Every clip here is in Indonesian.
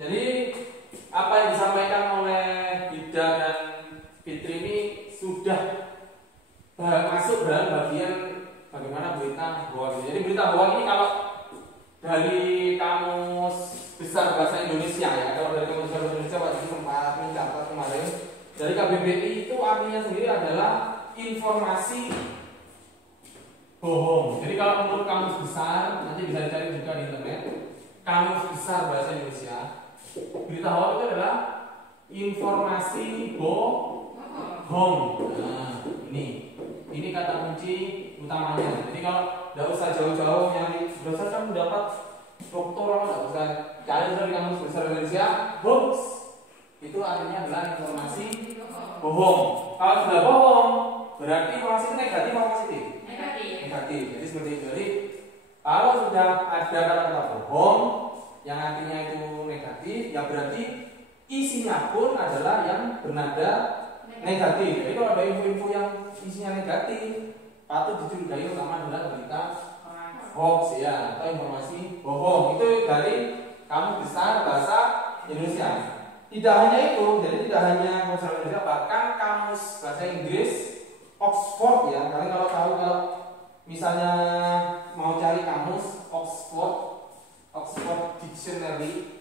Jadi apa yang disampaikan oleh Bida dan Fitri ini sudah masuk dalam bagian bagaimana berita hoax. Jadi berita hoax ini kalau dari kamus besar bahasa Indonesia ya, kalau dari kamus besar bahasa Indonesia Pak Diki sempat mencatat kemarin, dari KBBI itu artinya sendiri adalah informasi bohong. Jadi kalau menurut kamus besar, nanti bisa dicari juga di internet, kamus besar bahasa Indonesia, berita hoax itu adalah informasi bohong. Nah, ini kata kunci utamanya. Jadi kalau tidak usah jauh-jauh nyari, berdasarkan mendapat doktoral, tidak usah cari dari kamus besar Indonesia, hoax itu artinya adalah informasi bohong. Kalau sudah bohong, berarti informasi itu negatif atau positif? Negatif. Jadi seperti itu. Jadi kalau sudah ada kata-kata bohong yang artinya itu negatif, ya berarti isinya pun adalah yang bernada negatif. Jadi kalau ada info-info yang isinya negatif, patut dicurigai utama adalah berita hoax ya, atau informasi bohong. Itu dari kamus besar bahasa Indonesia. Tidak hanya itu, jadi tidak hanya kamus bahasa Indonesia, bahkan kamus bahasa Inggris Oxford ya. Kalian kalau tahu, kalau misalnya mau cari kamus Oxford Dictionary,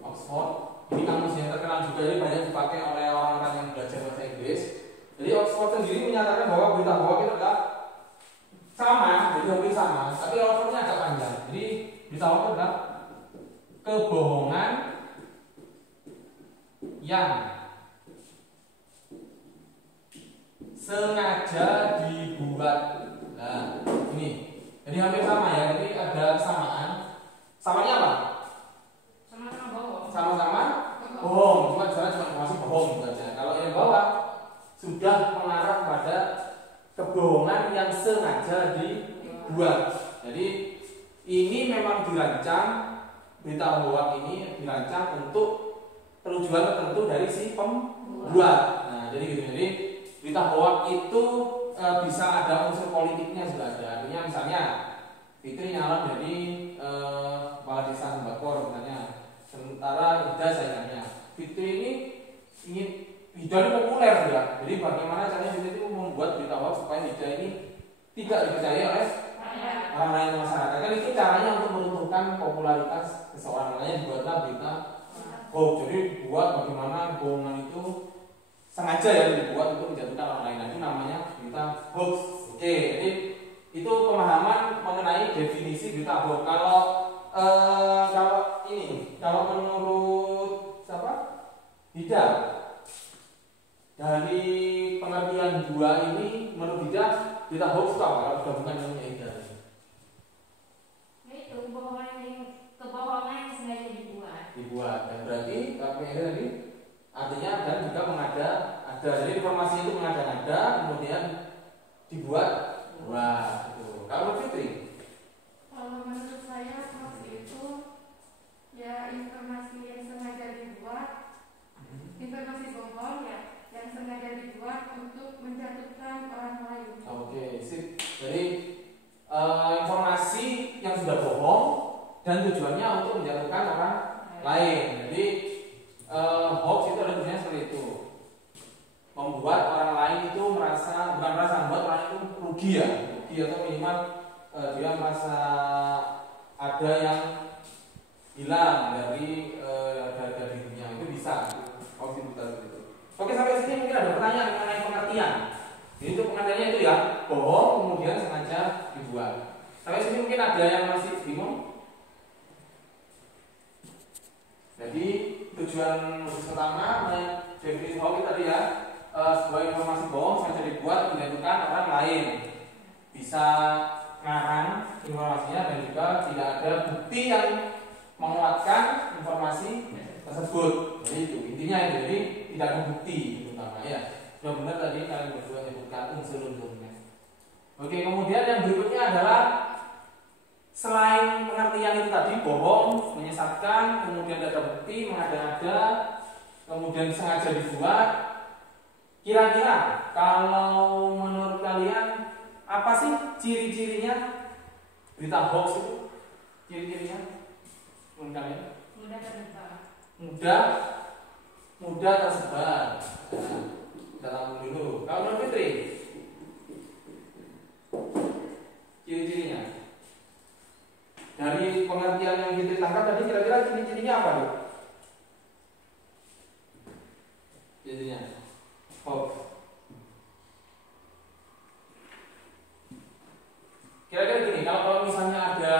Oxford ini kamus yang terkenal juga, ini banyak dipakai oleh orang-orang yang belajar bahasa Inggris. Jadi Oxford sendiri menyatakan bahwa berita hoax itu adalah sama, jadi hampir sama, tapi Oxfordnya agak panjang. Jadi berita hoax itu adalah kebohongan yang sengaja dibuat. Nah, ini jadi hampir sama ya, jadi ada kesamaan. Samanya apa? Sama-sama bohong. Sama-sama bohong, cuma informasi bohong saja. Kalau yang bawah sudah mengarah pada kebohongan yang sengaja dibuat. Jadi ini memang dirancang, berita hoax ini dirancang untuk tujuan tertentu dari si pembuat. Nah, jadi gitu. Jadi berita hoax itu bisa ada unsur politiknya juga ada. Artinya misalnya Fitri nyalon jadi kepala desa Sembakor misalnya, sementara Ida sayangnya Fitri ini ingin Ida ini populer ya. Jadi bagaimana caranya Fitri itu membuat berita hoax supaya Ida ini tidak dipercaya oleh orang lain masyarakat. Kan itu caranya untuk menentukan popularitas seseorang. Makanya dibuatlah berita hoax. Jadi buat bagaimana bohongan itu sengaja ya dibuat untuk menjatuhkan orang lain. Nah, itu namanya berita hoax. Oke, jadi itu pemahaman mengenai definisi berita hoax. Kalau menurut siapa? Ida, dari pengertian dua ini, menurut Ida berita hoax itu apa? Kalau gabungan ilmunya Ida. Itu kebohongan yang sengaja dibuat. Dan berarti apa yang tadi? Artinya dan juga mengada-ada. Jadi informasi itu mengada-ada kemudian dibuat. Wah, itu. Kalau Fitri? Kalau menurut saya hoax itu ya informasi yang sengaja dibuat, informasi bohong ya yang sengaja dibuat untuk menjatuhkan orang lain. Oke, sip. Jadi informasi yang sudah bohong dan tujuannya untuk menjatuhkan orang lain. Jadi hoax itu adalah tujuannya seperti itu, membuat orang lain itu membuat orang itu rugi atau minimal dia merasa ada yang hilang dari harga dirinya, itu bisa hoax itu seperti itu. Oke, sampai sini mungkin ada pertanyaan mengenai pengertian. Jadi itu pengertiannya itu ya, bohong kemudian sengaja dibuat. Sampai sini mungkin ada yang masih bingung. Jadi tujuan pertama definisi hoax tadi ya, sebuah informasi bohong sengaja dibuat menjatuhkan orang lain, bisa ngarang informasinya dan juga tidak ada bukti yang menguatkan informasi tersebut. Jadi itu intinya itu. Jadi tidak ada bukti terutama ya. Sudah benar tadi kalian berdua menyebutkan unsur-unsurnya. Oke, kemudian yang berikutnya adalah selain pengertian itu tadi, bohong, menyesatkan, kemudian tidak ada bukti, mengada-ada, kemudian sengaja dibuat. Kira-kira kalau menurut kalian apa sih ciri-cirinya berita hoax itu? Ciri-cirinya? kalian? Mudah tersebar. Mudah tersebar. Nah, kita tampung dulu. Kalau menurut Fitri, ciri-cirinya dari pengertian yang Fitri tangkap tadi, kira-kira ciri-cirinya apa tuh? Ciri-cirinya kira-kira gini, kalau misalnya ada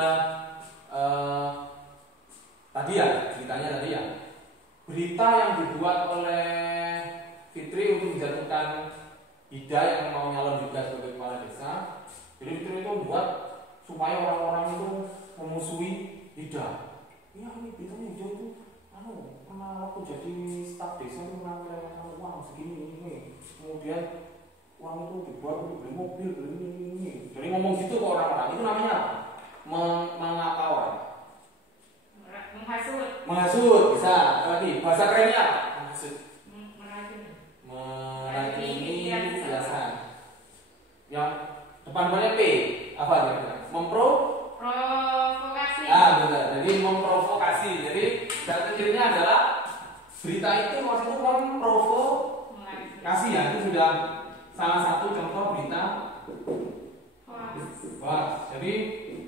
tadi ya, ceritanya tadi ya, berita yang dibuat oleh Fitri untuk menjatuhkan Ida yang mau nyalon juga sebagai kepala desa. Jadi Fitri itu membuat supaya orang-orang itu memusuhi Ida. Iya, ini beritanya Ida itu pernah waktu jadi staf desa itu pernah melewatkan uang segini ini. Kemudian uang itu dibuat untuk beli mobil, beli ini. Jadi ngomong gitu ke orang-orang, itu namanya apa? Mengapa orang? Menghasut, bisa. Lagi bahasa kerennya apa? Menghasut. Meracuni kiasan. Yang depannya P apa dia? Provokasi. Benar. Jadi memprovokasi. Jadi cara cirinya adalah berita itu maksudnya memprovokasi ya. Itu sudah salah satu contoh berita hoax. Jadi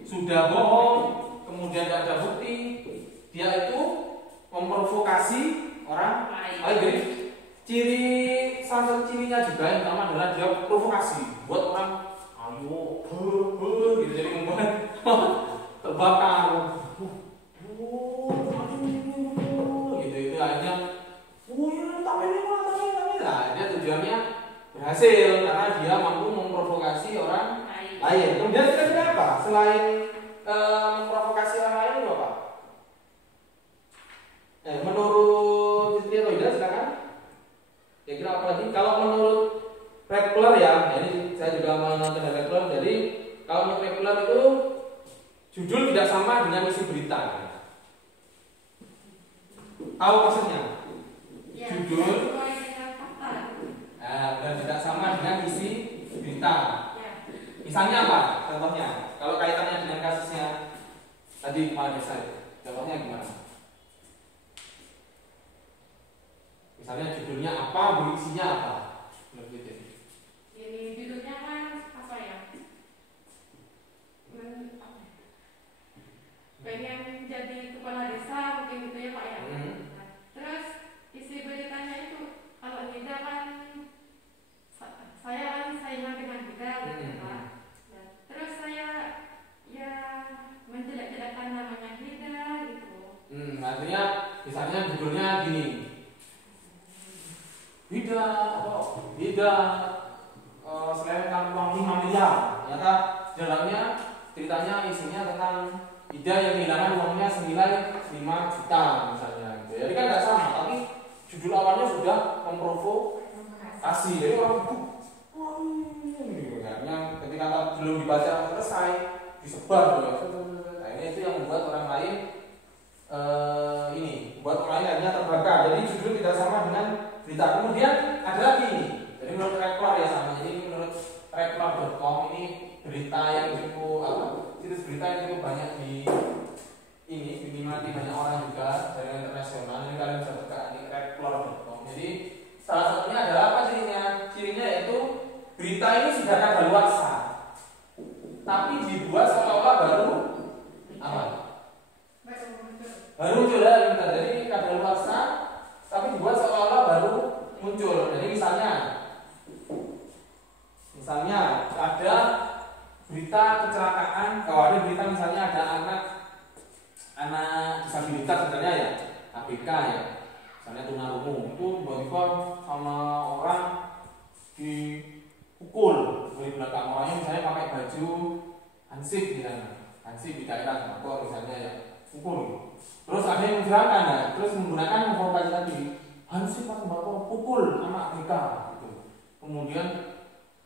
sudah bohong, kemudian tidak ada bukti, dia itu memprovokasi orang lain. Jadi salah satu cirinya juga yang pertama adalah dia provokasi, buat orang ayo gitu, jadi membuat terbakar, gitu itu akhirnya, tapi nah dia tujuannya berhasil karena dia mampu memprovokasi orang lain. Kemudian kira-kira apa selain memprovokasi orang lain itu apa? Menurut Fitri atau Ida silakan. Kira-kira apa lagi? Kalau menurut Rappler ya, ini saya juga menonton dari Rappler. Jadi kalau menurut Rappler itu judul tidak sama dengan isi berita. Tahu maksudnya? Ya, judul dan tidak sama dengan isi berita. Ya. Misalnya apa? Contohnya, kalau kaitannya dengan kasusnya tadi kepala desa, contohnya gimana? Misalnya judulnya apa, berisinya apa? Ini judulnya kan apa ya? Pengen jadi kepala desa mungkin gitu ya Pak ya. Nah, terus isi beritanya itu kalau Nida kan saya kan saingan dengan Nida gitu Pak. Nah, terus saya ya menjelek-jelekkan namanya Nida gitu. Artinya misalnya judulnya gini. Ida selewengkan uang 5 miliar. Ternyata dalamnya ceritanya isinya tentang Ida yang kehilangan uangnya senilai 5 juta misalnya gitu. Jadi kan tidak sama, tapi judul awalnya sudah memprovokasi. Jadi orang karena ketika belum dibaca selesai disebar nah, ini itu yang membuat orang lain membuat orang lain akhirnya terbakar. Jadi judul tidak sama dengan berita. Kemudian ada lagi ini. Jadi menurut Rappler ya sama. Jadi menurut Rappler.com ini berita yang cukup situs berita yang cukup banyak dinikmati banyak orang juga dari internasional. Ini kalian bisa buka di Rappler.com. Jadi salah satunya adalah apa cirinya? Cirinya yaitu berita ini sudah kadaluarsa, tapi dibuat seolah-olah baru apa? Baru muncul ya. Jadi kadaluarsa tapi dibuat seolah-olah baru muncul. Jadi misalnya ada berita kecelakaan, kalau ada berita misalnya ada anak disabilitas misalnya ya, ABK ya, misalnya tunarungu itu tiba-tiba sama orang dipukul dari belakang, orangnya misalnya pakai baju hansip di daerah Bogor misalnya ya, pukul. Terus ada yang menjelaskan ya, terus menggunakan informasi tadi hansip pas sembako pukul anak ABK gitu. Kemudian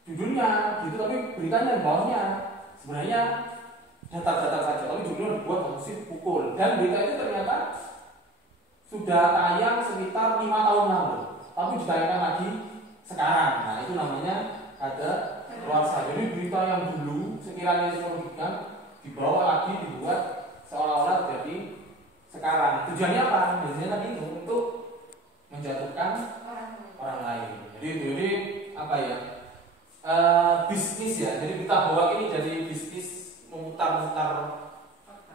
judulnya gitu, tapi beritanya bawahnya sebenarnya datar-datar saja, tapi judulnya dibuat hansip pukul. Dan berita itu ternyata sudah tayang sekitar 5 tahun lalu, tapi ditayangkan lagi sekarang. Nah itu namanya ada luarsa. Jadi berita yang dulu sekiranya diproduksikan dibawa lagi, dibuat seolah-olah jadi sekarang. Tujuannya apa? Biasanya tadi itu untuk menjatuhkan orang lain. Jadi apa ya? Bisnis ya. Jadi berita hoax ini jadi bisnis memutar-mutar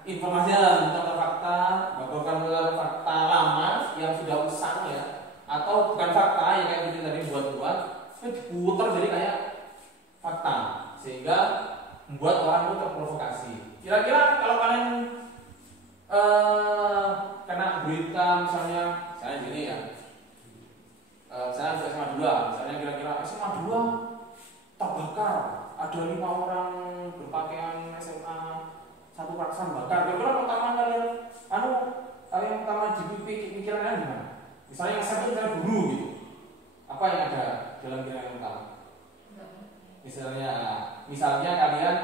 informasinya, memutar fakta, memutar fakta lama yang sudah usang ya, atau bukan fakta yang kayak gitu tadi buat-buat, diputar jadi kayak fakta sehingga membuat orang itu terprovokasi. Kira-kira kalau kalian kena berita misalnya gini ya, saya untuk SMA 2, misalnya kira-kira SMA 2 terbakar, ada 5 orang berpakaian SMA 1 Praksan bakar. Kira-kira pertama kalian yang pertama pikiran kalian gimana? Misalnya yang satu misalnya guru gitu, apa yang ada dalam pikiran kalian pertama? Misalnya kalian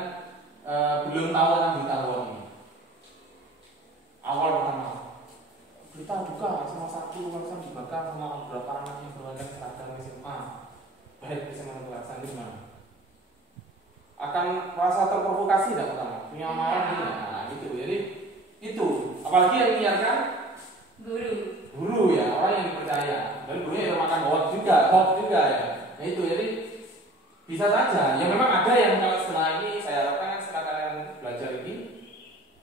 belum tahu tentang berita hoax ini. Awal pertama berita buka SMA 1 Praksan dibakar sama beberapa anak yang berpakaian seragam SMA. Baik SMA 1 Praksan itu gimana? Akan merasa terprovokasi tidak pertama? Punya marah gitu. Nah, gitu. Jadi itu, apalagi yang menyiarkan guru ya, orang yang dipercaya. Dan gurunya itu makan hoax juga ya. Nah itu, jadi bisa saja. Ya memang ada yang kalau setelah ini saya harapkan setelah kalian belajar ini,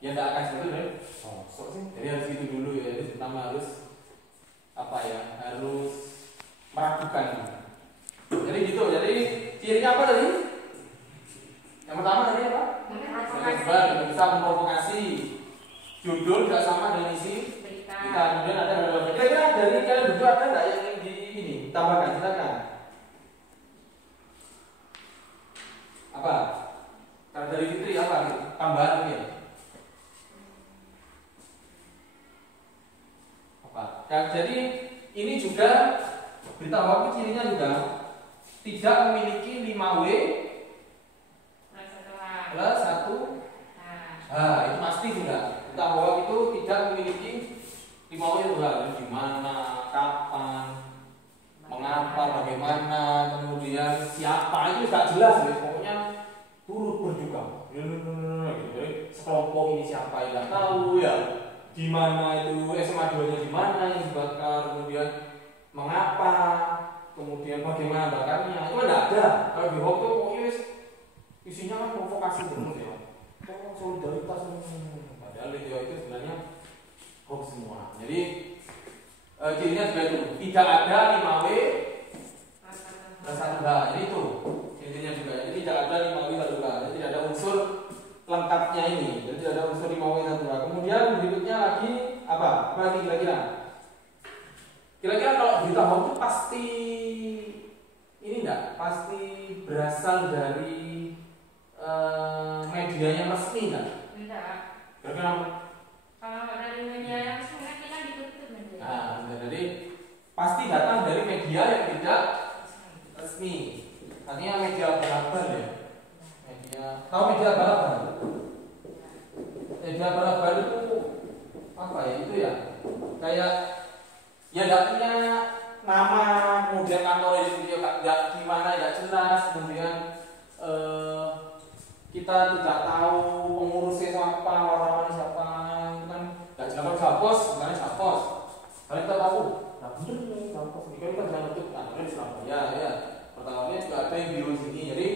ya tidak akan seperti itu. Sok sih. Jadi harus gitu dulu ya. Jadi pertama harus harus meragukan. Jadi gitu. Jadi cirinya apa tadi? Yang pertama tadi apa? Bisa memprovokasi. Judul tidak sama dengan isi berita. Kemudian ada kira-kira dari kalian berdua ada nggak yang ingin ditambahkan? Silakan. Apa? Kalau dari Fitri apa? Tambahan mungkin. Apa? Jadi ini juga berita hoax cirinya juga tidak memiliki 5W plus 1 itu pasti juga. Berita hoax itu tidak memiliki 5W itu di mana, kapan, mengapa, bagaimana, kemudian siapa itu tidak jelas ya. Pokoknya turut berjuga. Jadi sekelompok ini siapa yang tidak tahu ya. Di mana itu SMA 2-nya di mana yang dibakar, kemudian mengapa, kemudian bagaimana bakarnya. Itu tidak ada. Kalau di hoax itu pokoknya isinya kan provokasi terus ya. Solidaritas padahal itu sebenarnya hoax semua. Jadi cirinya juga itu tidak ada 5W plus 1H. Jadi itu cirinya juga. Jadi tidak ada 5W 1H. Jadi tidak ada unsur lengkapnya ini. Jadi tidak ada unsur 5W 1H. Kemudian berikutnya lagi apa? Apa lagi kira-kira? Kira-kira kalau berita hoax itu pasti ini enggak? Pasti berasal dari medianya resmi enggak? Tidak. Kira-kira Kalau dari media yang resmi kan kita ditutup media. Nah, jadi pasti datang dari media yang tidak resmi. Artinya media abal-abal ya. Tahu media abal-abal? Media abal-abal itu apa ya? Itu ya kayak ya tidak punya nama, kemudian kantor itu tidak di mana tidak jelas, kemudian kita tidak tahu pengurusnya siapa, orang-orang siapa, itu kan tidak jelas. Kalau Sapos, misalnya Sapos, kalian kita tahu, nah bener nih Sapos, ini kan jangan nutup, nah di Surabaya ya. Pertamanya juga ada yang biro sini, jadi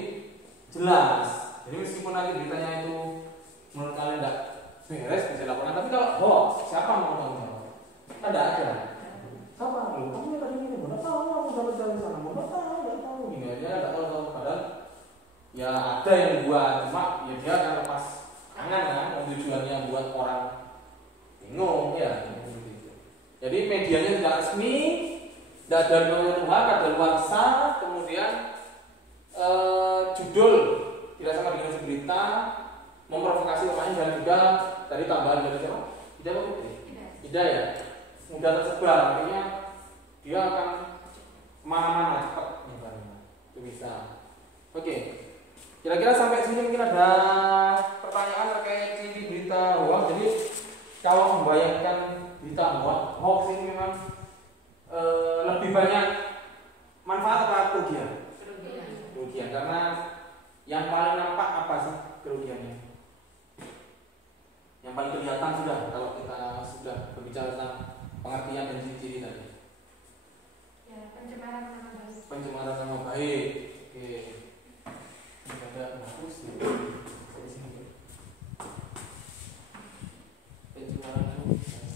jelas. Jadi meskipun nanti beritanya itu menurut kalian tidak beres bisa dilaporkan, tapi kalau hoax siapa mau ngomong? Kan tidak ada. Siapa? Kamu yang tadi ini, mana tahu? Aku dapat dari sana, mana tahu? Tidak tahu. Ini aja tidak tahu padahal. Ya ada yang buat, cuma ya dia akan lepas tangan kan, tujuannya buat orang bingung ya. Jadi medianya tidak resmi, tidak ada luar, ada luarsa, kemudian judul tidak sama dengan berita, memprovokasi orang lain dan juga dari tambahan dari siapa? Tidak ya, mudah tersebar, artinya dia akan kemana-mana cepat nyebarnya. Itu bisa. Oke. Kira-kira sampai sini mungkin ada pertanyaan terkait ciri berita hoax. Jadi kalau membayangkan berita hoax ini memang lebih banyak manfaat atau kerugian? Kerugian. Karena yang paling nampak apa sih kerugiannya? Yang Yang paling kelihatan sudah kalau kita sudah berbicara tentang pengertian dan ciri-ciri tadi.